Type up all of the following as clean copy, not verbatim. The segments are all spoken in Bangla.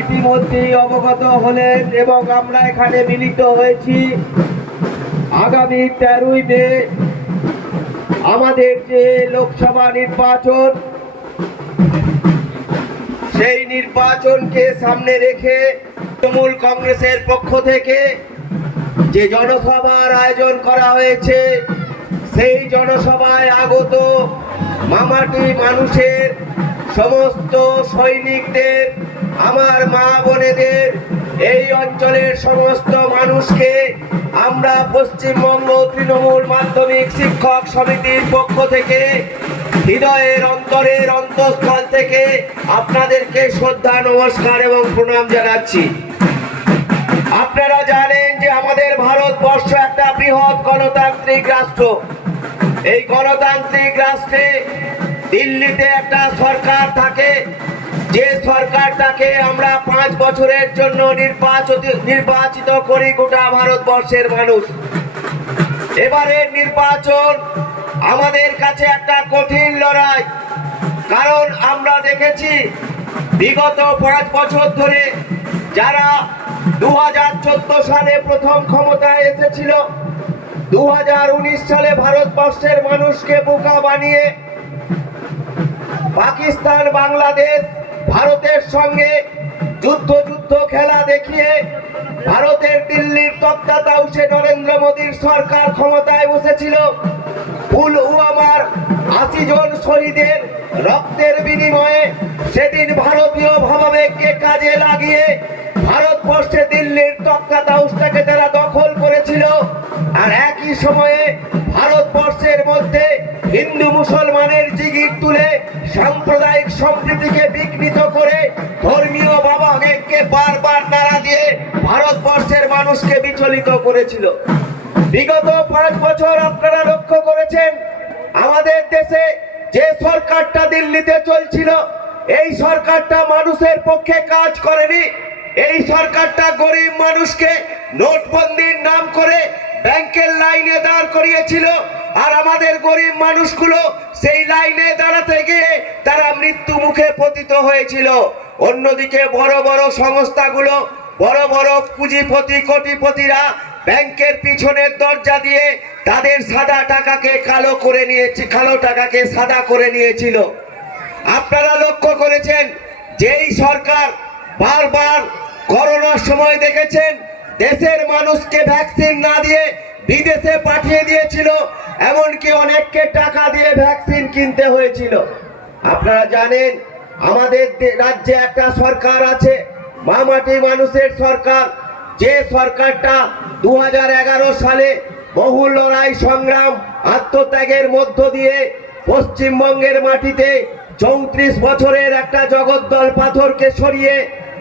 ইতিমধ্যেই অবগত হলেন এবং আমরা এখানে মিলিত হয়েছি আগামী 13ই মে আমাদের যে লোকসভা নির্বাচন, সেই নির্বাচনকে সামনে রেখে তৃণমূল কংগ্রেসের পক্ষ থেকে যে জনসভার আয়োজন করা হয়েছে, সেই জনসভায় আগত মামাটি মানুষের সমস্ত সৈনিকদের, আমার মা বোনেদের, এই অঞ্চলের সমস্ত মানুষকে আমরা পশ্চিমবঙ্গ তৃণমূল মাধ্যমিক শিক্ষক সমিতির পক্ষ থেকে হৃদয়ের অন্তরের অন্তঃস্থল থেকে আপনাদেরকে শ্রদ্ধা, নমস্কার এবং প্রণাম জানাচ্ছি। আপনারা জানেন যে আমাদের ভারতবর্ষ একটা বৃহৎ গণতান্ত্রিক রাষ্ট্র। এই গণতান্ত্রিক রাষ্ট্রে দিল্লিতে একটা সরকার থাকে, যে সরকারটাকে আমরা 5 বছরের জন্য নির্বাচিত করি গোটা ভারতবর্ষের মানুষ। এবারের নির্বাচন আমাদের কাছে একটা কঠিন লড়াই, কারণ আমরা দেখেছি বিগত 5 বছর ধরে যারা 2014 সালে প্রথম ক্ষমতায় এসেছিল, 2019 সালে ভারতবর্ষের মানুষকে বোকা বানিয়ে পাকিস্তান, বাংলাদেশ, ভারতের সঙ্গে যুদ্ধ খেলা দেখিয়ে ভারতের দিল্লির তত্ত্বাবধানে নরেন্দ্র মোদীর সরকার ক্ষমতায় বসেছিল। পুলওয়ামার 80 জন শহীদের রক্তের বিনিময়ে সেদিন ভারতীয় ভাবাবেগকে কাজে লাগিয়ে ভারতবর্ষে দিল্লির তত্ত্বাবধানটাকে তারা দখল করেছিল। আর একই সময়ে ভারতবর্ষের মধ্যে হিন্দু মুসলমানের জিগির তুলে সাম্প্রদায়িক সম্প্রীতিকে বিঘ্নিত করে ধর্মীয় ভাবাবেগকে বারবার নাড়া দিয়ে ভারতবর্ষের মানুষকে বিচলিত করেছিল। বিগত 5 বছর আপনারা লক্ষ্য করেছেন আমাদের দেশে যে সরকারটা দিল্লিতে চলছিল, এই সরকারটা মানুষের পক্ষে কাজ করেনি। এই সরকারটা গরিব মানুষকে নোটবন্দির নাম করে ব্যাংকের লাইনে দাঁড় করিয়েছিল, আর আমাদের গরিব মানুষগুলো সেই লাইনে দাঁড়াতে গিয়ে তারা মৃত্যু মুখে পতিত হয়েছিল। অন্যদিকে বড় বড় সংস্থাগুলো, বড় বড় পুঁজিপতি কোটিপতিরা ব্যাংকের পিছনের দরজা দিয়ে তাদের সাদা টাকাকে কালো টাকাকে সাদা করে নিয়েছিল। আপনারা লক্ষ্য করেছেন যেই সরকার বারবার করোনার সময় দেখেছেন দেশের মানুষকে ভ্যাকসিন না দিয়ে বিদেশে পাঠিয়ে দিয়েছিল, এমনকি অনেককে টাকা দিয়ে ভ্যাকসিন কিনতে হয়েছিল। আপনারা জানেন আমাদের রাজ্যে একটা সরকার আছে, মামাটি মানুষের সরকার, যে সরকারটা 2011 সালে বহু লড়াই সংগ্রাম আত্মত্যাগের মধ্য দিয়ে পশ্চিমবঙ্গের মাটিতে 34 বছরের একটা জগদ্দল পাথরকে সরিয়ে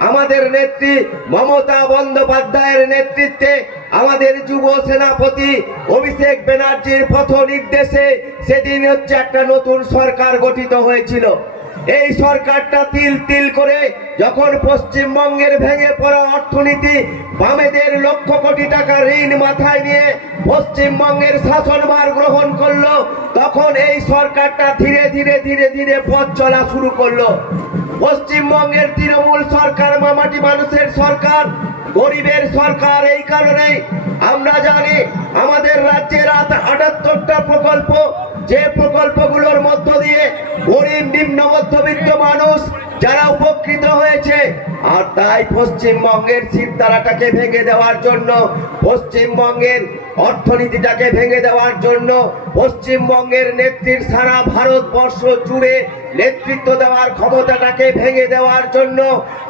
আমাদের নেত্রী মমতা বন্দ্যোপাধ্যায়ের নেতৃত্বে আমাদের যুব সেনাপতি অভিষেক ব্যানার্জির পথ নির্দেশে সেদিন একটা নতুন সরকার গঠিত হয়েছিল। এই সরকারটা তিল তিল করে যখন পশ্চিমবঙ্গের ভেঙে পড়া অর্থনীতি, বামেদের লক্ষ কোটি টাকা ঋণ মাথায় নিয়ে পশ্চিমবঙ্গের শাসনভার গ্রহণ করলো, তখন এই সরকারটা ধীরে ধীরে পথ চলা শুরু করলো। পশ্চিমবঙ্গের তৃণমূল সরকার মামাটি মানুষের সরকার, গরিবের সরকার। এই কারণেই আমরা জানি আমাদের রাজ্যের 78টা প্রকল্প, যে প্রকল্পগুলোর মধ্য দিয়ে গরিব নিম্ন মধ্যবিত্ত মানুষ যারা উপকৃত হয়েছে। আর তাই পশ্চিমবঙ্গের শিরদাঁড়াটাকে ভেঙে দেওয়ার জন্য, পশ্চিমবঙ্গের অর্থনীতিটাকে ভেঙে দেওয়ার জন্য, পশ্চিমবঙ্গের নেত্রীর সারা ভারতবর্ষ জুড়ে নেতৃত্ব দেওয়ার ক্ষমতাটাকে ভেঙে দেওয়ার জন্য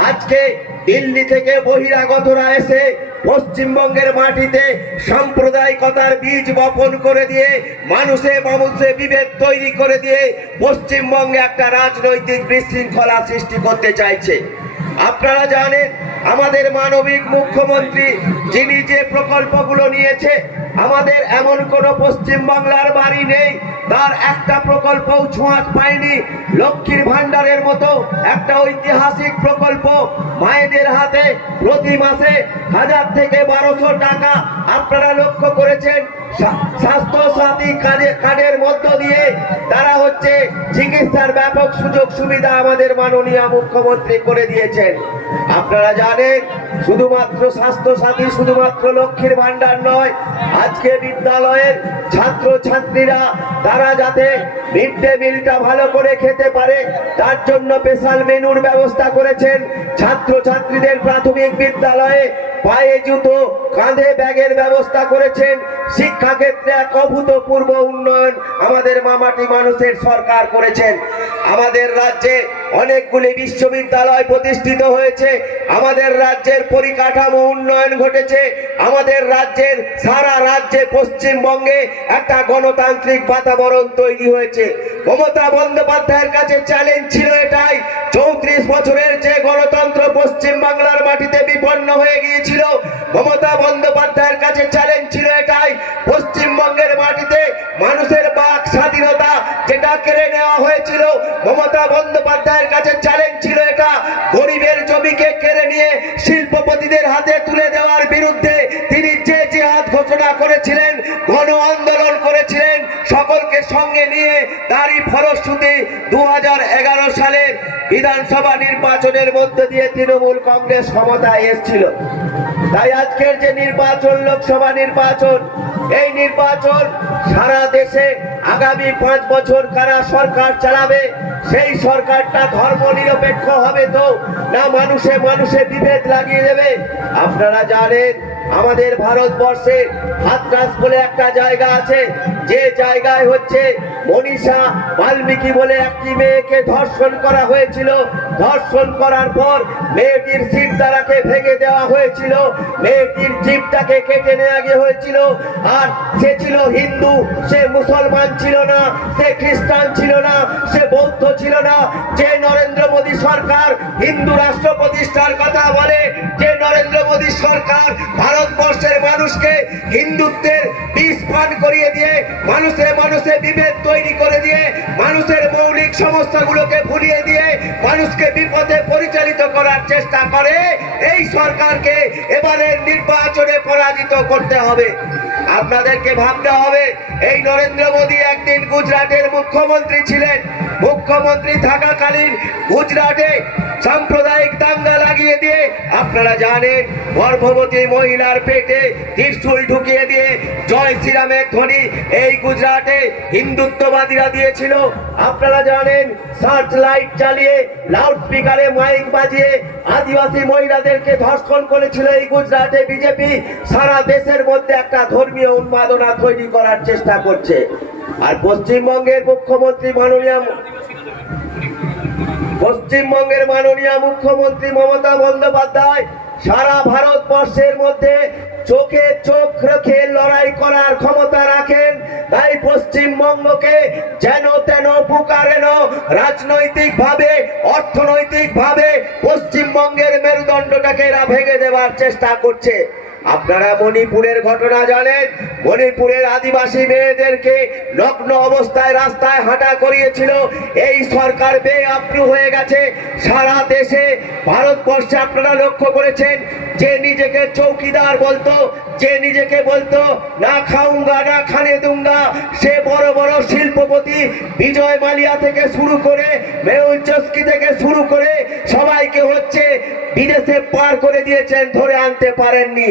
আজকে দিল্লি থেকে বহিরাগতরা এসে পশ্চিমবঙ্গের মাটিতে সাম্প্রদায়িকতার বীজ বপন করে দিয়ে মানুষে বিভেদ তৈরি করে দিয়ে পশ্চিমবঙ্গে একটা রাজনৈতিক বিশৃঙ্খলা সৃষ্টি করতে চাইছে। আপনারা জানেন আমাদের মানবিক মুখ্যমন্ত্রী যিনি যে প্রকল্পগুলো নিয়েছে, আমাদের এমন কোনো পশ্চিমবাংলার বাড়ি নেই তার একটা প্রকল্পও ছোঁয়া পায়নি। লক্ষ্মীর ভান্ডারের মতো একটা ঐতিহাসিক প্রকল্প, মায়েদের হাতে প্রতি মাসে 1000 থেকে 1200 টাকা। আপনারা লক্ষ্য করেছেন স্বাস্থ্য সাথী কার্ডের মধ্য দিয়ে তারা চিকিৎসার ব্যাপক সুযোগ সুবিধা আমাদের মাননীয় মুখ্যমন্ত্রী করে দিয়েছেন। আপনারা জানেন শুধুমাত্র স্বাস্থ্য সাথী, শুধুমাত্র লক্ষ্মীর ভান্ডার নয়, আজকে বিদ্যালয়ের ছাত্র ছাত্রীরা তারা যাতে মিড ডে মিলটা ভালো করে খেতে পারে তার জন্য স্পেশাল মেনুর ব্যবস্থা করেছেন। ছাত্র ছাত্রীদের প্রাথমিক বিদ্যালয়ে পায়ে জুতো, কাঁধে ব্যাগের ব্যবস্থা করেছেন। শিক্ষাক্ষেত্রে এক অভূতপূর্ব উন্নয়ন আমাদের মামাটি মানুষের সরকার করেছেন। আমাদের রাজ্যে অনেকগুলি বিশ্ববিদ্যালয় প্রতিষ্ঠিত হয়েছে। আমাদের রাজ্যের পরিকাঠামো উন্নয়ন ঘটেছে। আমাদের রাজ্যের সারা রাজ্যে পশ্চিমবঙ্গে একটা গণতান্ত্রিক বাতাবরণ তৈরি হয়েছে। মমতা বন্দ্যোপাধ্যায়ের কাছে চ্যালেঞ্জ ছিল এটাই, 34 বছরের যে গণতন্ত্র পশ্চিম বাংলার মাটিতে বিপন্ন হয়ে গিয়েছিল, মমতা বন্দ্যোপাধ্যায়ের কাছে চ্যালেঞ্জ ছিল এটাই, পশ্চিমবঙ্গের মাটিতে মানুষের বাক স্বাধীনতা যেটা কেড়ে নেওয়া হয়েছিল, মমতা বন্দ্যোপাধ্যায়ের কাছে চ্যালেঞ্জ ছিল এটা, গরিবের জমিকে কেড়ে নিয়ে শিল্পপতিদের হাতে তুলে দেওয়ার বিরুদ্ধে তিনি যে জিহাদ ঘোষণা করেছিলেন, গণ আন্দোলন করেছিলেন সকলকে সঙ্গে নিয়ে, তারই ফলশ্রুতি 2011 সালের বিধানসভা নির্বাচনের মধ্যে দিয়ে তৃণমূল কংগ্রেস ক্ষমতায় এসেছিল। তাই আজকের যে নির্বাচন, লোকসভা নির্বাচন, এই নির্বাচন সারা দেশে আগামী 5 বছর কারা সরকার চালাবে, সেই সরকারটা ধর্ম নিরপেক্ষ হবে তো না মানুষে মানুষে বিভেদ লাগিয়ে দেবে? আপনারা জানেন আমাদের ভারতবর্ষে হাতরাস বলে একটা জায়গা আছে, যে জায়গায় হচ্ছে মনীষা বাল্মীকি বলে একটি মেয়েকে ধর্ষণ করা হয়েছিল। ধর্ষণ করার পর মেয়েটির সিরদাঁড়াকে ভেঙে দেওয়া হয়েছিল, মেয়েটির জিভটাকে কেটে নেওয়া গিয়ে হয়েছিল। আর সে ছিল হিন্দু, সে মুসলমান ছিল না, সে খ্রিস্টান ছিল না, সে বৌদ্ধ ছিল না। যে নরেন্দ্র মোদী সরকার হিন্দু রাষ্ট্র প্রতিষ্ঠার কথা বলে, যে নরেন্দ্র মোদী সরকার ভারতবর্ষের মানুষকে হিন্দুত্বের বিষ পান করিয়ে দিয়ে মানুষে মানুষে বিভেদ তৈরি করে দিয়ে মানুষের মৌলিক সমস্যাগুলোকে ভুলিয়ে দিয়ে মানুষকে বিপদে পরিচালিত করার চেষ্টা করে, এই সরকারকে এবারের নির্বাচনে পরাজিত করতে হবে। আপনাদেরকে ভাবতে হবে, এই নরেন্দ্র মোদী একদিন গুজরাটের মুখ্যমন্ত্রী ছিলেন। মুখ্যমন্ত্রী থাকাকালীন গুজরাটে সাম্প্রদায়িক দাঙ্গা লাগিয়ে দিয়ে, আপনারা জানেন গর্ভবতী মহিলার পেটে ত্রিশূল ঢুকিয়ে দিয়ে জয় শ্রীরামের ধ্বনি এই গুজরাটে হিন্দুত্ববাদীরা দিয়েছিল। আপনারা জানেন সার্চ লাইট চালিয়ে লাউড স্পিকারে মাইক বাজিয়ে আদিবাসী মহিলাদেরকে ধর্ষণ করেছিল এই গুজরাটে বিজেপি। সারা দেশের মধ্যে একটা ধর্মীয় উন্মাদনা তৈরি করার চেষ্টা করছে। আর পশ্চিমবঙ্গের মাননীয় মুখ্যমন্ত্রী মমতা বন্দ্যোপাধ্যায় সারা ভারতবর্ষের মধ্যে চোখে চোখ রেখে লড়াই করার ক্ষমতা রাখেন। তাই পশ্চিমবঙ্গকে যেন তেন পুকারেন, রাজনৈতিক ভাবে অর্থনৈতিক ভাবে পশ্চিমবঙ্গের মেরুদণ্ডটাকে এরা ভেঙে দেওয়ার চেষ্টা করছে। আপনারা মণিপুরের ঘটনা জানেন, মণিপুরের আদিবাসী মেয়েদেরকে নগ্ন অবস্থায় রাস্তায় হাঁটা করিয়েছিল। এই সরকার বেআপ্রু হয়ে গেছে সারা দেশে। ভারতবর্ষে আপনারা লক্ষ্য করেছেন, যে নিজেকে চৌকিদার বলতো, যে নিজেকে বলতো না খাউঙ্গা না খানে দুঙ্গা, সে বড় বড় শিল্পপতি বিজয় মালিয়া থেকে শুরু করে মেহুল চস্কি থেকে শুরু করে সবাইকে হচ্ছে বিদেশে পার করে দিয়েছেন, ধরে আনতে পারেননি।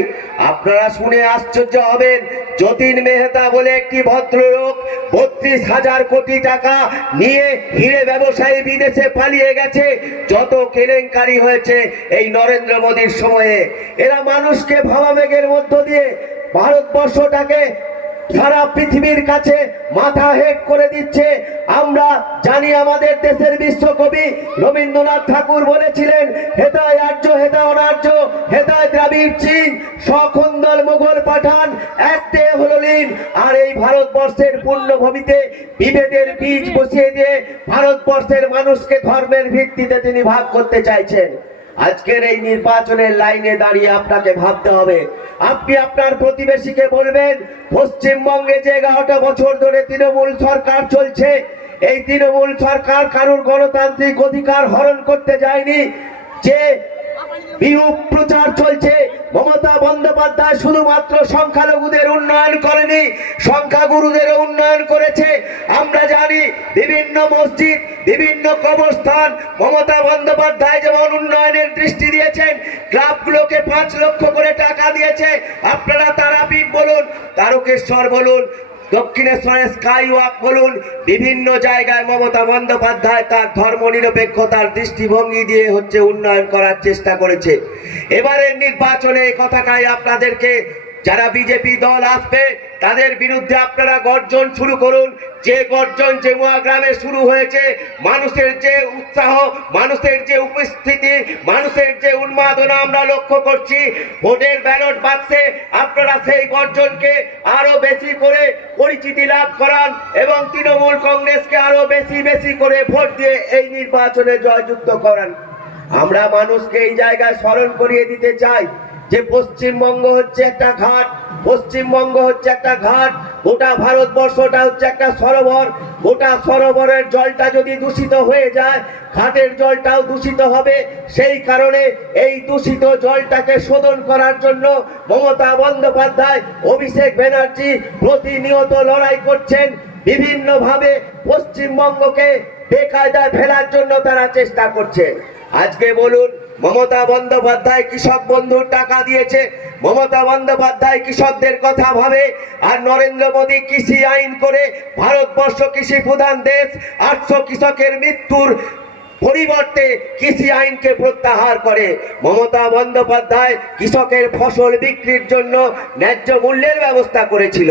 আপনারা শুনে আশ্চর্য হবেন, যতীন মেহতা বলে একটি ভদ্রলোক 32,000 কোটি টাকা নিয়ে হিরে ব্যবসায়ী বিদেশে পালিয়ে গেছে। যত কেলেঙ্কারি হয়েছে এই নরেন্দ্র মোদীর সময়ে, এরা মানুষকে ভাবাবেগের মধ্য দিয়ে ভারতবর্ষটাকে সারা পৃথিবীর কাছে মাথা হেট করে দিচ্ছে। আমরা জানি আমাদের দেশের বিশ্বকবি রবীন্দ্রনাথ ঠাকুর বলেছিলেন, হেতায় আর্য হেতায় অনার্য, হেতায় দ্রাবিড় চীন, সখন্দল মুঘল পাঠান, একতে হলো লীন। আর এই ভারতবর্ষের পূর্ণভূমিতে বিভেদের বীজ বসিয়ে দিয়ে ভারতবর্ষের মানুষকে ধর্মের ভিত্তিতে তিনি ভাগ করতে চাইছেন। আজকের এই নির্বাচনের লাইনে দাঁড়িয়ে আপনাকে ভাবতে হবে, আপনি আপনার প্রতিবেশীকে বলবেন পশ্চিমবঙ্গে যে 11টা বছর ধরে তৃণমূল সরকার চলছে, এই তৃণমূল সরকার কারুর গণতান্ত্রিক অধিকার হরণ করতে যায়নি। যে বিরূপ প্রচার চলছে, মমতা বন্দ্যোপাধ্যায় বন্দ্যোপাধ্যায় শুধুমাত্র সংখ্যালঘুদের উন্নয়ন করেনি, সংখ্যাগুরুদের উন্নয়ন করেছে। আমরা জানি বিভিন্ন মসজিদ, বিভিন্ন কবরস্থান মমতা বন্দ্যোপাধ্যায় যেমন উন্নয়নের দৃষ্টি দিয়েছেন, ক্লাবগুলোকে 5 লক্ষ করে টাকা দিয়েছে। আপনারা তারাপীঠ বলুন, তারকেশ্বর বলুন, দক্ষিণেশ্বরের স্কাই ওয়াক বলুন, বিভিন্ন জায়গায় মমতা বন্দ্যোপাধ্যায় তার ধর্মনিরপেক্ষতার দৃষ্টিভঙ্গি দিয়ে হচ্ছে উন্নয়ন করার চেষ্টা করেছে। এবারের নির্বাচনে এই কথাটাই আপনাদেরকে, যারা বিজেপি দল আসবে তাদের বিরুদ্ধে আপনারা গর্জন শুরু করুন। যে গর্জন জেমুয়া গ্রামে শুরু হয়েছে, মানুষের যে উৎসাহ, মানুষের যে উপস্থিতি, মানুষের যে উন্মাদনা আমরা লক্ষ্য করছি, ভোটের ব্যালট বাক্সে আপনারা সেই গর্জনকে আরো বেশি করে পরিচিতি লাভ করান এবং তৃণমূল কংগ্রেসকে আরো বেশি বেশি করে ভোট দিয়ে এই নির্বাচনে জয়যুক্ত করান। আমরা মানুষকে এই জায়গায় স্মরণ করিয়ে দিতে চাই যে পশ্চিমবঙ্গ হচ্ছে একটা ঘাট, পশ্চিমবঙ্গ হচ্ছে একটা ঘাট, গোটা ভারতবর্ষটা হচ্ছে একটা সরোবর। গোটা সরোবরের জলটা যদি দূষিত হয়ে যায়, ঘাটের জলটাও দূষিত হবে। সেই কারণে এই দূষিত জলটাকে শোধন করার জন্য মমতা বন্দ্যোপাধ্যায়, অভিষেক ব্যানার্জি প্রতিনিয়ত লড়াই করছেন। বিভিন্নভাবে পশ্চিমবঙ্গকে বেকায়দায় ফেলার জন্য তারা চেষ্টা করছে। আজকে বলুন, মমতা বন্দ্যোপাধ্যায় কৃষক বন্ধুর টাকা দিয়েছে, মমতা বন্দ্যোপাধ্যায় কৃষকদের কথা ভাবে, আর নরেন্দ্র মোদী কৃষি আইন করে ভারতবর্ষ কৃষি প্রধান দেশ, 800 কৃষকের মৃত্যুর পরিবর্তে কৃষি আইনকে প্রত্যাহার করে। মমতা বন্দ্যোপাধ্যায় কৃষকের ফসল বিক্রির জন্য ন্যায্য মূল্যের ব্যবস্থা করেছিল।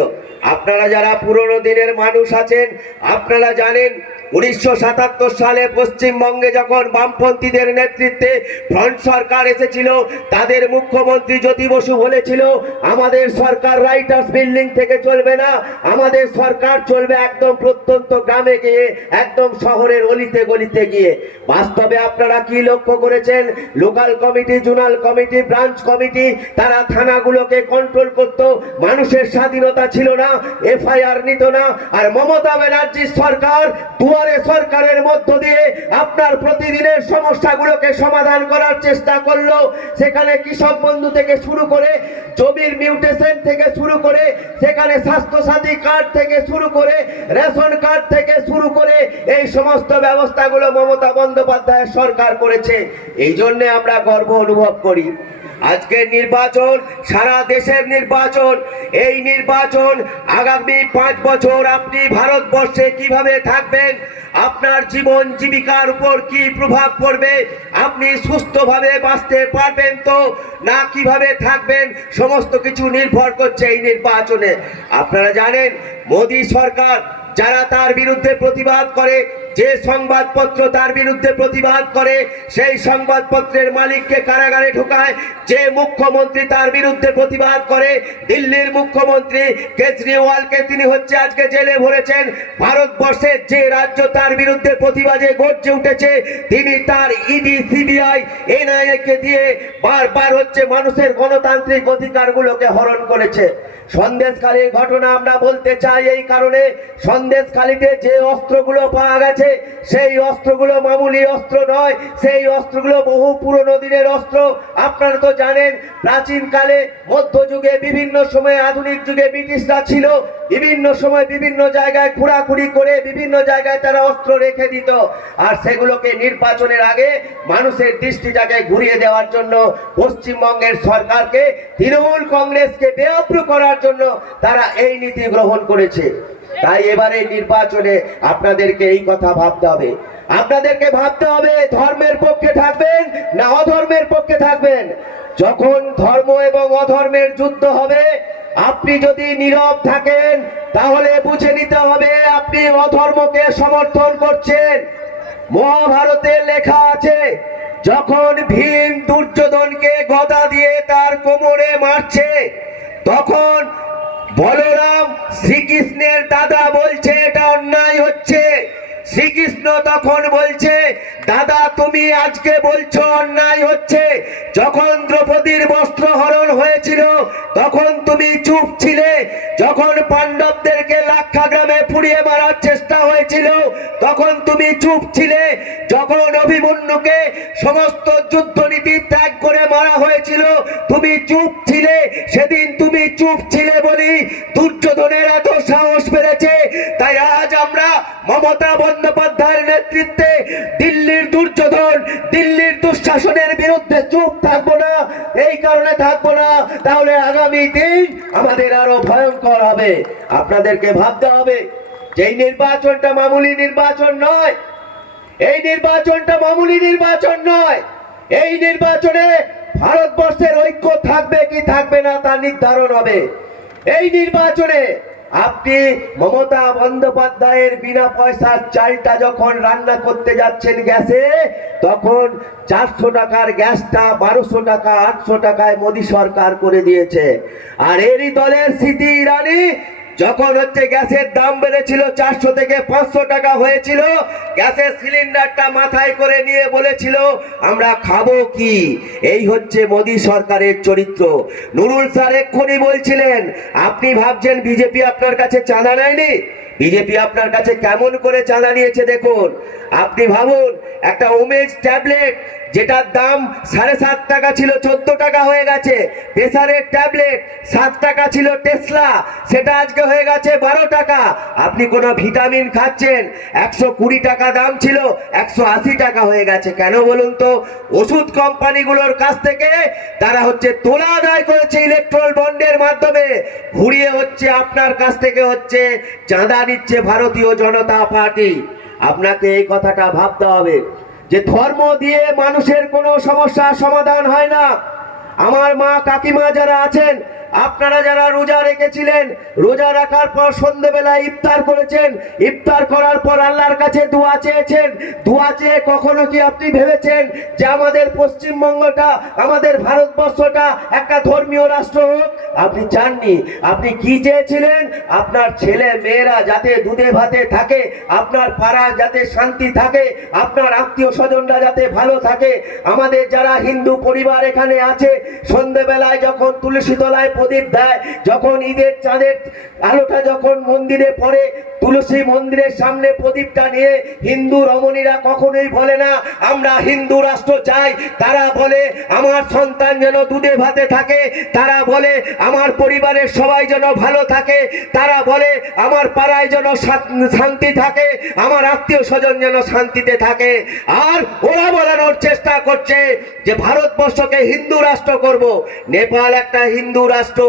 আপনারা যারা পুরনো দিনের মানুষ আছেন, আপনারা জানেন 1977 সালে পশ্চিমবঙ্গে যখন বামপন্থীদের নেতৃত্বে ফ্রন্ট সরকার এসেছিল, তাদের মুখ্যমন্ত্রী জ্যোতি বসু বলেছিল আমাদের সরকার রাইটার্স বিল্ডিং থেকে চলবে না, আমাদের সরকার চলবে একদম প্রত্যন্ত গ্রামে গিয়ে, একদম শহরের অলিতে গলিতে গিয়ে। বাস্তবে আপনারা কি লক্ষ্য করেছেন? Local committee, zonal committee, branch committee, তারা থানাগুলোকে কন্ট্রোল করত। মানুষের স্বাধীনতা ছিল না, এফআইআর নিত না। আর মমতা ব্যানার্জির সরকার দুয়ারে সরকারের মধ্য দিয়ে আপনার প্রতিদিনের সমস্যাগুলোকে সমাধান করার চেষ্টা করলো। সেখানে কৃষক বন্ধু থেকে শুরু করে, জমির মিউটেশন থেকে শুরু করে, সেখানে স্বাস্থ্যসাথী কার্ড থেকে শুরু করে, রেশন কার্ড থেকে শুরু করে, এই সমস্ত ব্যবস্থাগুলো মমতা বন্দ্যোপাধ্যায়ের সরকার করেছে। এই জন্য আমরা গর্ব অনুভব করি। আজকের নির্বাচন সারা দেশের নির্বাচন। এই নির্বাচন আগামী 5 বছর আপনি ভারতবর্ষে কিভাবে থাকবেন, আপনার জীবন জীবিকার উপর কি প্রভাব পড়বে, আপনি সুস্থভাবে বাঁচতে পারবেন তো না কিভাবে থাকবেন, সমস্ত কিছু নির্ভর করছে এই নির্বাচনে। আপনারা জানেন মোদী সরকার যারা তার বিরুদ্ধে প্রতিবাদ করে, যে সংবাদপত্র তার বিরুদ্ধে প্রতিবাদ করে, সেই সংবাদপত্রের মালিককে কারাগারে ঢোকায়। যে মুখ্যমন্ত্রী তার বিরুদ্ধে প্রতিবাদ করে, দিল্লির মুখ্যমন্ত্রী কেজরিওয়ালকে তিনি হচ্ছে আজকে জেলে ভরেছেন। ভারতবর্ষের যে রাজ্য তার বিরুদ্ধে প্রতিবাদে গর্জে উঠেছে, তিনি তার ইডি, সিবিআই, এনআইএ কে দিয়ে বারবার হচ্ছে মানুষের গণতান্ত্রিক অধিকারগুলোকে হরণ করেছে। সন্দেশখালীর ঘটনা আমরা বলতে চাই এই কারণে, সন্দেশখালীতে যে অস্ত্রগুলো পাওয়া গেছে, সেই অস্ত্রগুলো মামুলি অস্ত্র নয়, সেই অস্ত্রগুলো বহু পুরনো দিনের অস্ত্র। আপনারা তো জানেন প্রাচীনকালে, মধ্যযুগে, বিভিন্ন সময়ে, আধুনিক যুগে ব্রিটিশরা ছিল, বিভিন্ন সময় বিভিন্ন জায়গায় ঘোরাঘুরি করে বিভিন্ন জায়গায় তারা অস্ত্র রেখে দিত। আর সেগুলোকে নির্বাচনের আগে মানুষের দৃষ্টিটাকে ঘুরিয়ে দেওয়ার জন্য পশ্চিমবঙ্গের সরকারকে, তৃণমূল কংগ্রেসকে বেআব্রু করার জন্য তারা এই নীতি গ্রহণ করেছে। তাই এবারে নির্বাচনে আপনাদেরকে এই কথা ভাবতে হবে। আপনাদেরকে ভাবতে হবে ধর্মের পক্ষে থাকবেন না অধর্মের পক্ষে থাকবেন। যখন ধর্ম এবং অধর্মের যুদ্ধ হবে, আপনি যদি নীরব থাকেন তাহলে বুঝে নিতে হবে আপনি অধর্মকে সমর্থন করছেন। মহাভারতে লেখা আছে, যখন ভীম দুর্যোধনকে গদা দিয়ে তার কোমরে মারছে, তখন বলরাম শ্রীকৃষ্ণের দাদা বলছে এটা অন্যায় হচ্ছে। শ্রীকৃষ্ণ তখন বলছে, দাদা তুমি আজকে বলছো অন্যায় হচ্ছে, যখন দ্রৌপদীর বস্ত্র হরণ হয়েছিল তখন তুমি চুপ ছিলে, যখন পাণ্ডবদেরকে লাক্ষা গ্রামে পুড়িয়ে মারার চেষ্টা হয়েছিল তখন তুমি চুপ ছিলে, যখন অভিমন্যুকে সমস্ত যুদ্ধনীতি ত্যাগ করে মারা হয়েছিল তুমি চুপ ছিলে। সেই এই কারণে থাকবো না, তাহলে আগামী দিন আমাদের আরো ভয়ঙ্কর হবে। আপনাদেরকে ভাবতে হবে যে এই নির্বাচনটা মামুলি নির্বাচন নয়, এই নির্বাচনটা মামুলি নির্বাচন নয়। এই নির্বাচনে ভারতবর্ষের ঐক্য থাকবে কি থাকবে না তা নির্ধারণ হবে। এই নির্বাচনে আপনি মমতা বন্দ্যোপাধ্যায়ের বিনা পয়সার চালটা যখন রান্না করতে যাচ্ছেন গ্যাসে, তখন 400 টাকার গ্যাসটা 1200 টাকা 800 টাকায় মোদী সরকার করে দিয়েছে। আর এরই দলের স্মৃতি ইরানি যখন গ্যাসের দাম বেড়েছিল 400 থেকে 500 টাকা হয়েছিল, গ্যাসের সিলিন্ডারটা মাথায় করে নিয়ে বলেছিল আমরা খাবো কি। এই হচ্ছে মোদী সরকারের চরিত্র। নুরুল স্যার এক্ষুনি বলছিলেন, আপনি ভাবছেন বিজেপি আপনার কাছে চাঁদা নেয়নি? বিজেপি আপনার কাছে কেমন করে চাঁদা নিয়েছে দেখুন। আপনি ভাবুন, একটা ওমেজ ট্যাবলেট যেটার দাম 7.5 টাকা ছিল 14 টাকা হয়ে গেছে। প্রেসারের ট্যাবলেট 7 টাকা ছিল টেসলা, সেটা আজকে হয়ে গেছে 12 টাকা। আপনি কোনো ভিটামিন খাচ্ছেন, 120 টাকা দাম ছিল 180 টাকা হয়ে গেছে। কেন বলুন তো? ওষুধ কোম্পানিগুলোর কাছ থেকে তারা তোলা আদায় করেছে ইলেকট্রল বন্ডের মাধ্যমে, ঘুরিয়ে আপনার কাছ থেকে চাঁদা নিচ্ছে ভারতীয় জনতা পার্টি। আপনাকে এই কথাটা ভাবতে হবে যে ধর্ম দিয়ে মানুষের কোনো সমস্যার সমাধান হয় না। আমার মা কাকিমা যারা আছেন, আপনারা যারা রোজা রেখেছিলেন, রোজা রাখার পর সন্ধ্যেবেলা ইফতার করেছেন, ইফতার করার পর আল্লাহর কাছে দোয়া চেয়েছেন, দোয়া চেয়ে কখনো কি আপনি ভেবেছেন যে আমাদের পশ্চিমবঙ্গটা, আমাদের ভারতবর্ষটা একটা ধর্মীয় রাষ্ট্র হোক? আপনি চাননি। আপনি কি চেয়েছিলেন? আপনার ছেলে মেয়েরা যাতে দুধে ভাতে থাকে, আপনার পাড়া যাতে শান্তি থাকে, আপনার আত্মীয় স্বজনরা যাতে ভালো থাকে। আমাদের যারা হিন্দু পরিবার এখানে আছে, সন্ধ্যেবেলায় যখন তুলসী তলায় প্রদীপ দেয়, যখন ঈদের চাঁদের আলোটা যখন মন্দিরে পড়ে, তুলসী মন্দিরের সামনে প্রদীপটা নিয়ে হিন্দু রমণীরা কখনোই বলে না আমরা হিন্দু রাষ্ট্র চাই। তারা বলে আমার সন্তান যেন দুধে ভাতে থাকে, তারা বলে আমার পরিবারের সবাই যেন ভালো থাকে, তারা বলে আমার পাড়ায় যেন শান্তি থাকে, আমার আত্মীয় স্বজন যেন শান্তিতে থাকে। আর ওরা বলানোর চেষ্টা করছে যে ভারতবর্ষকে হিন্দু রাষ্ট্র করব। নেপাল একটা হিন্দু রাষ্ট্র,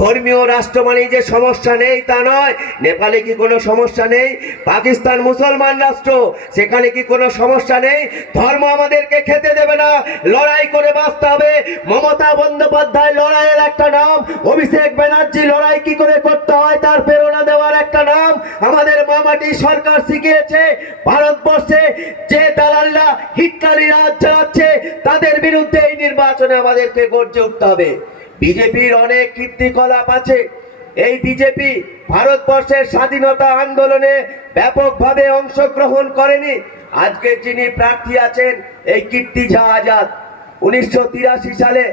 ধর্মীয় রাষ্ট্র মানে যে সমস্যা নেই তা নয়। নেপালে কি কোনো সমস্যা নেই? পাকিস্তান মুসলমান রাষ্ট্র, সেখানে কি কোনো সমস্যা নেই? ধর্ম আমাদেরকে খেতে দেবে না, লড়াই করে বাঁচতে হবে। মমতা বন্দ্যোপাধ্যায় লড়াইয়ের একটা নাম, অভিষেক ব্যানার্জি লড়াই কি করে করতে হয় তার প্রেরণা দেওয়ার একটা নাম। আমাদের মামাটি সরকার শিখিয়েছে। ভারতবর্ষে যে দালালরা হিটলারি রাজ চালাচ্ছে, তাদের বিরুদ্ধে এই নির্বাচনে আমাদেরকে গর্জে উঠতে হবে। বিজেপির অনেক কীর্তিকলাপ আছে। এই বিজেপি ভারতবর্ষের স্বাধীনতা আন্দোলনে ব্যাপকভাবে অংশগ্রহণ করেনি। আজকে যিনি প্রার্থী আছেন এই কীর্তি ঝা আজাদ, 1983 সালে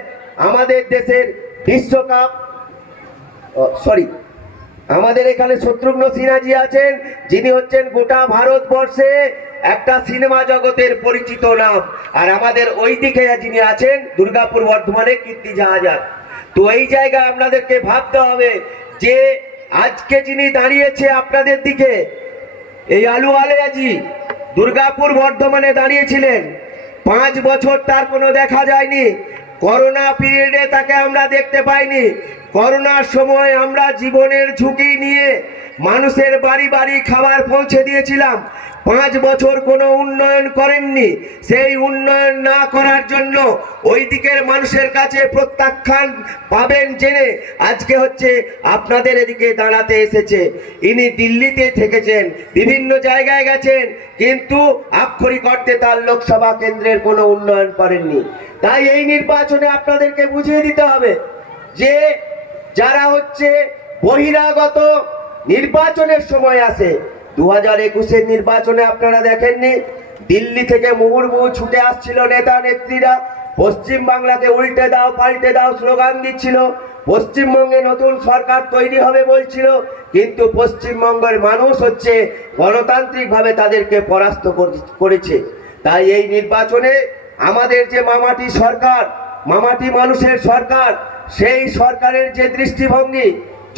আমাদের দেশের বিশ্বকাপ আমাদের এখানে শত্রুঘ্ন সিনহাজি আছেন, যিনি গোটা ভারতবর্ষে একটা সিনেমা জগতের পরিচিত নাম। আর আমাদের ওই দিকে যিনি আছেন দুর্গাপুর বর্ধমানে কীর্তি ঝা আজাদ। তো এই জায়গায় আপনাদেরকে ভাবতে হবে যে আজকে যিনি দাঁড়িয়েছে আপনাদের দিকে, এই আলু আলিয়াজি দুর্গাপুর বর্ধমানে দাঁড়িয়েছিলেন 5 বছর, তার কোনো দেখা যায়নি। করোনা পিরিয়ডে তাকে আমরা দেখতে পাইনি। করোনার সময় আমরা জীবনের ঝুঁকি নিয়ে মানুষের বাড়ি বাড়ি খাবার পৌঁছে দিয়েছিলাম। 5 বছর কোনো উন্নয়ন করেননি। সেই উন্নয়ন না করার জন্য ওই দিকের মানুষের কাছে প্রত্যাখ্যান পাবেন জেনে আজকে আপনাদের এদিকে দাঁড়াতে এসেছে। ইনি দিল্লিতে থেকেছেন, বিভিন্ন জায়গায় গেছেন, কিন্তু আক্ষরিক অর্থে তার লোকসভা কেন্দ্রের কোনো উন্নয়ন করেননি। তাই এই নির্বাচনে আপনাদেরকে বুঝিয়ে দিতে হবে যে যারা বহিরাগত নির্বাচনের সময় আসে, 2021-এর নির্বাচনে আপনারা দেখেননি দিল্লি থেকে মুহুর্মুহু ছুটে আসছিল নেতা নেত্রীরা, পশ্চিম বাংলাকে উল্টে দাও পাল্টে দাও স্লোগান দিচ্ছিল, পশ্চিমবঙ্গে নতুন সরকার তৈরি হবে বলছিল, কিন্তু পশ্চিমবঙ্গের মানুষ গণতান্ত্রিকভাবে তাদেরকে পরাস্ত করেছে। তাই এই নির্বাচনে আমাদের যে মামাটি সরকার, মামাটি মানুষের সরকার, সেই সরকারের যে দৃষ্টিভঙ্গি,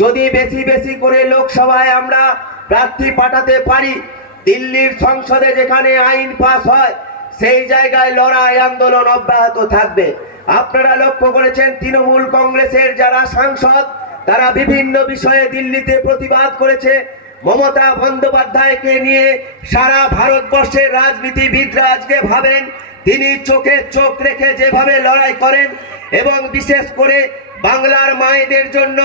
যদি বেশি বেশি করে লোকসভায় আমরা প্রার্থী পাঠাতে পারি, দিল্লির সংসদে যেখানে আইন পাস হয় সেই জায়গায় লড়াই আন্দোলন অব্যাহত থাকবে। আপনারা লক্ষ্য করেছেন তৃণমূল কংগ্রেসের যারা সাংসদ তারা বিভিন্ন বিষয়ে দিল্লিতে প্রতিবাদ করেছে। মমতা বন্দ্যোপাধ্যায়কে নিয়ে সারা ভারতবর্ষের রাজনীতিবিদরা আজকে ভাবেন তিনি চোখে চোখ রেখে যেভাবে লড়াই করেন এবং বিশেষ করে বাংলার মায়েদের জন্য,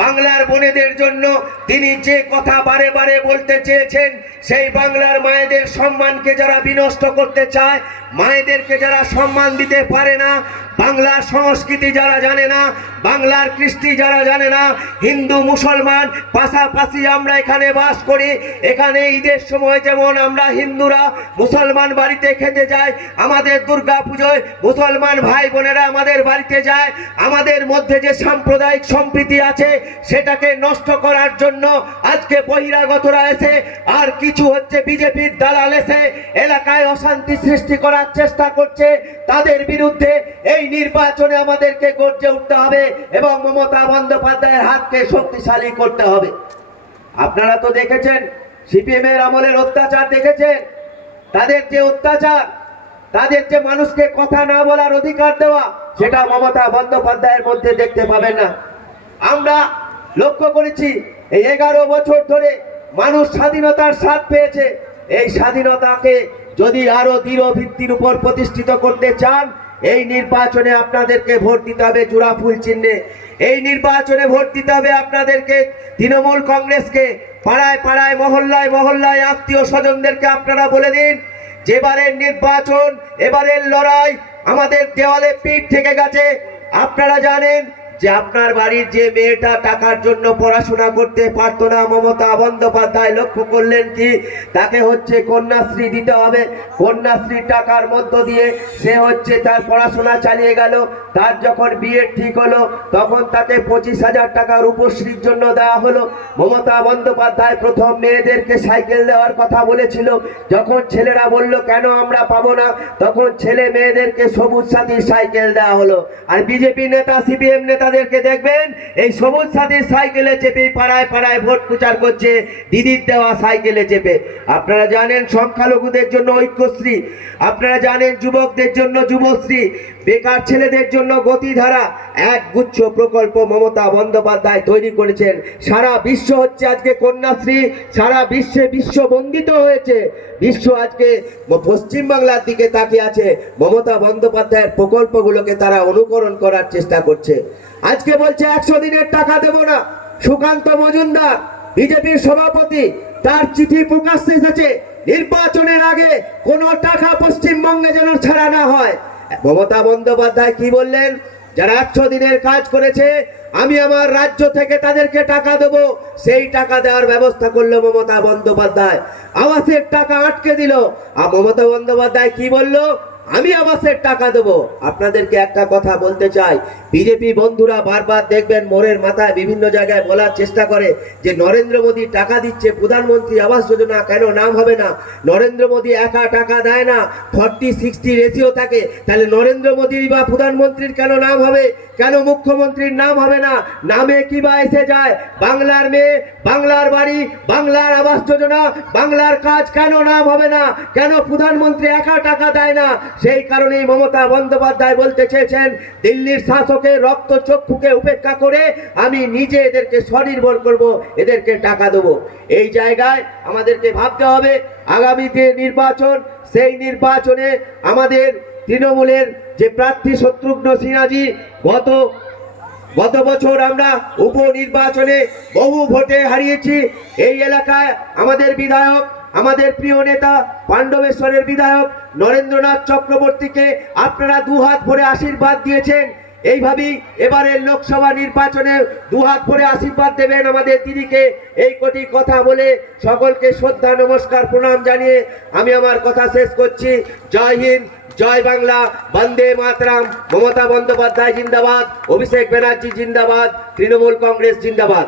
বাংলার বোনেদের জন্য তিনি যে কথা বারে বারে বলতে চেয়েছেন, সেই বাংলার মায়েদের সম্মানকে যারা বিনষ্ট করতে চায়, মায়েদেরকে যারা সম্মান দিতে পারে না, বাংলার সংস্কৃতি যারা জানে না, বাংলার কৃষ্টি যারা জানে না, হিন্দু মুসলমান পাশাপাশি আমরা এখানে বাস করি। এখানে ঈদের সময় যেমন আমরা হিন্দুরা মুসলমান বাড়িতে খেতে যাই, আমাদের দুর্গা পুজোয় মুসলমান ভাই বোনেরা আমাদের বাড়িতে যায়, আমাদের মধ্যে যে সাম্প্রদায়িক সম্প্রীতি আছে সেটাকে নষ্ট করার জন্য আজকে বহিরাগতরা এসে আর কিছু হচ্ছে বিজেপির দালাল এসে এলাকায় অশান্তি সৃষ্টি করার চেষ্টা করছে। তাদের বিরুদ্ধে এই নির্বাচনে আমাদেরকে গর্জে উঠতে হবে এবং মমতা বন্দ্যোপাধ্যায়ের হাতকে শক্তিশালী করতে হবে। আপনারা তো দেখেছেন সিপিএম এর আমলের অত্যাচার দেখেছেন, তাদের যে অত্যাচার, তাদের যে মানুষকে কথা না বলার অধিকার দেওয়া, সেটা মমতা বন্দ্যোপাধ্যায়ের মধ্যে দেখতে পাবেন না। আমরা লক্ষ্য করেছি এই 11 বছর ধরে মানুষ স্বাধীনতার স্বাদ পেয়েছে। এই স্বাধীনতাকে যদি আরো দৃঢ় ভিত্তির উপর প্রতিষ্ঠিত করতে চান, এই নির্বাচনে আপনাদেরকে ভোট দিতে হবে জোড়া ফুল চিহ্নে। এই নির্বাচনে ভোট দিতে হবে আপনাদেরকে তৃণমূল কংগ্রেসকে। পাড়ায় পাড়ায় মহল্লায় মহল্লায় আত্মীয় স্বজনদেরকে আপনারা বলে দিন যেবারের নির্বাচন, এবারের লড়াই আমাদের দেওয়ালে পিঠ থেকে গেছে। আপনারা জানেন যে আপনার বাড়ির যে মেয়েটা টাকার জন্য পড়াশোনা করতে পারতো না, মমতা বন্দ্যোপাধ্যায় লক্ষ্য করলেন কি তাকে হচ্ছে কন্যাশ্রী দিতে হবে। কন্যাশ্রী টাকার মধ্য দিয়ে সে হচ্ছে তার পড়াশোনা চালিয়ে গেল। তার যখন বিয়ে ঠিক হলো তখন তাকে 25,000 টাকা রূপশ্রীর জন্য দেওয়া হলো। মমতা বন্দ্যোপাধ্যায় প্রথম মেয়েদেরকে সাইকেল দেওয়ার কথা বলেছিল। যখন ছেলেরা বলল কেন আমরা পাবো না, তখন ছেলে মেয়েদেরকে সবুজ সাথী সাইকেল দেওয়া হলো। আর বিজেপি নেতা সিপিএম নেতা তাদেরকে দেখবেন এই সবুজ সাথীর সাইকেলে চেপে পাড়ায় পাড়ায় ভোট প্রচার করছে, দিদির দেওয়া সাইকেলে চেপে। আপনারা জানেন সংখ্যালঘুদের জন্য ঐক্যশ্রী, আপনারা জানেন যুবকদের জন্য যুবশ্রী, বেকার ছেলেদের জন্য গতিধারা, এক গুচ্ছ প্রকল্প মমতা বন্দ্যোপাধ্যায় তৈরি করেছেন। সারা বিশ্ব হচ্ছে আজকে কন্যাশ্রী, সারা বিশ্বে বিশ্ব বন্দিত হয়েছে। বিশ্ব আজকে পশ্চিমবাংলার দিকে তাকিয়ে আছে, মমতা বন্দ্যোপাধ্যায়ের প্রকল্পগুলোকে তারা অনুকরণ করার চেষ্টা করছে। আজকে বলছে 100 দিনের টাকা দেব না। সুকান্ত মজুমদার বিজেপির সভাপতি, তার চিঠি প্রকাশ্যে এসেছে নির্বাচনের আগে কোনো টাকা পশ্চিমবঙ্গে যেন ছাড়া না হয়। মমতা বন্দ্যোপাধ্যায় কি বললেন, যারা 100 দিনের কাজ করেছে আমি আমার রাজ্য থেকে তাদেরকে টাকা দেব, সেই টাকা দেওয়ার ব্যবস্থা করলো মমতা বন্দ্যোপাধ্যায়। আবাসের টাকা আটকে দিল। আর মমতা বন্দ্যোপাধ্যায় কি বললো, আমি আবাসের টাকা দেবো। আপনাদেরকে একটা কথা বলতে চাই, বিজেপি বন্ধুরা বারবার দেখবেন মোড়ের মাথায় বিভিন্ন জায়গায় বলার চেষ্টা করে যে নরেন্দ্র মোদী টাকা দিচ্ছে, প্রধানমন্ত্রী আবাস যোজনা কেন নাম হবে না? নরেন্দ্র মোদী একা টাকা দেয় না, 40-60 রেশিও থাকে। তাহলে নরেন্দ্র মোদী বা প্রধানমন্ত্রীর কেন নাম হবে, কেন মুখ্যমন্ত্রীর নাম হবে না? নামে কি বা এসে যায়? বাংলার মেয়ে, বাংলার বাড়ি, বাংলার আবাস যোজনা, বাংলার কাজ কেন নাম হবে না? কেন প্রধানমন্ত্রী একা টাকা দেয় না? সেই কারণেই মমতা বন্দ্যোপাধ্যায় বলতে চেয়েছেন দিল্লির শাসকের রক্ত চক্ষুকে উপেক্ষা করে আমি নিজে এদেরকে স্বনির্ভর করব, এদেরকে টাকা দেবো। এই জায়গায় আমাদেরকে ভাবতে হবে আগামীতে নির্বাচন, সেই নির্বাচনে আমাদের তৃণমূলের যে প্রার্থী শত্রুঘ্ন সিনহাজি গত বছর আমরা উপনির্বাচনে বহু ভোটে হারিয়েছি। এই এলাকায় আমাদের বিধায়ক, আমাদের প্রিয় নেতা পাণ্ডবেশ্বরের বিধায়ক নরেন্দ্রনাথ চক্রবর্তীকে আপনারা দুহাত ভরে আশীর্বাদ দিয়েছেন। এইভাবেই এবারের লোকসভা নির্বাচনে দুহাত ভরে আশীর্বাদ দেবেন আমাদের দিদিকে। এই কোটি কথা বলে সকলকে শ্রদ্ধা নমস্কার প্রণাম জানিয়ে আমি আমার কথা শেষ করছি। জয় হিন্দ, জয় বাংলা, বন্দে মাতরম। মমতা বন্দ্যোপাধ্যায় জিন্দাবাদ, অভিষেক ব্যানার্জি জিন্দাবাদ, তৃণমূল কংগ্রেস জিন্দাবাদ।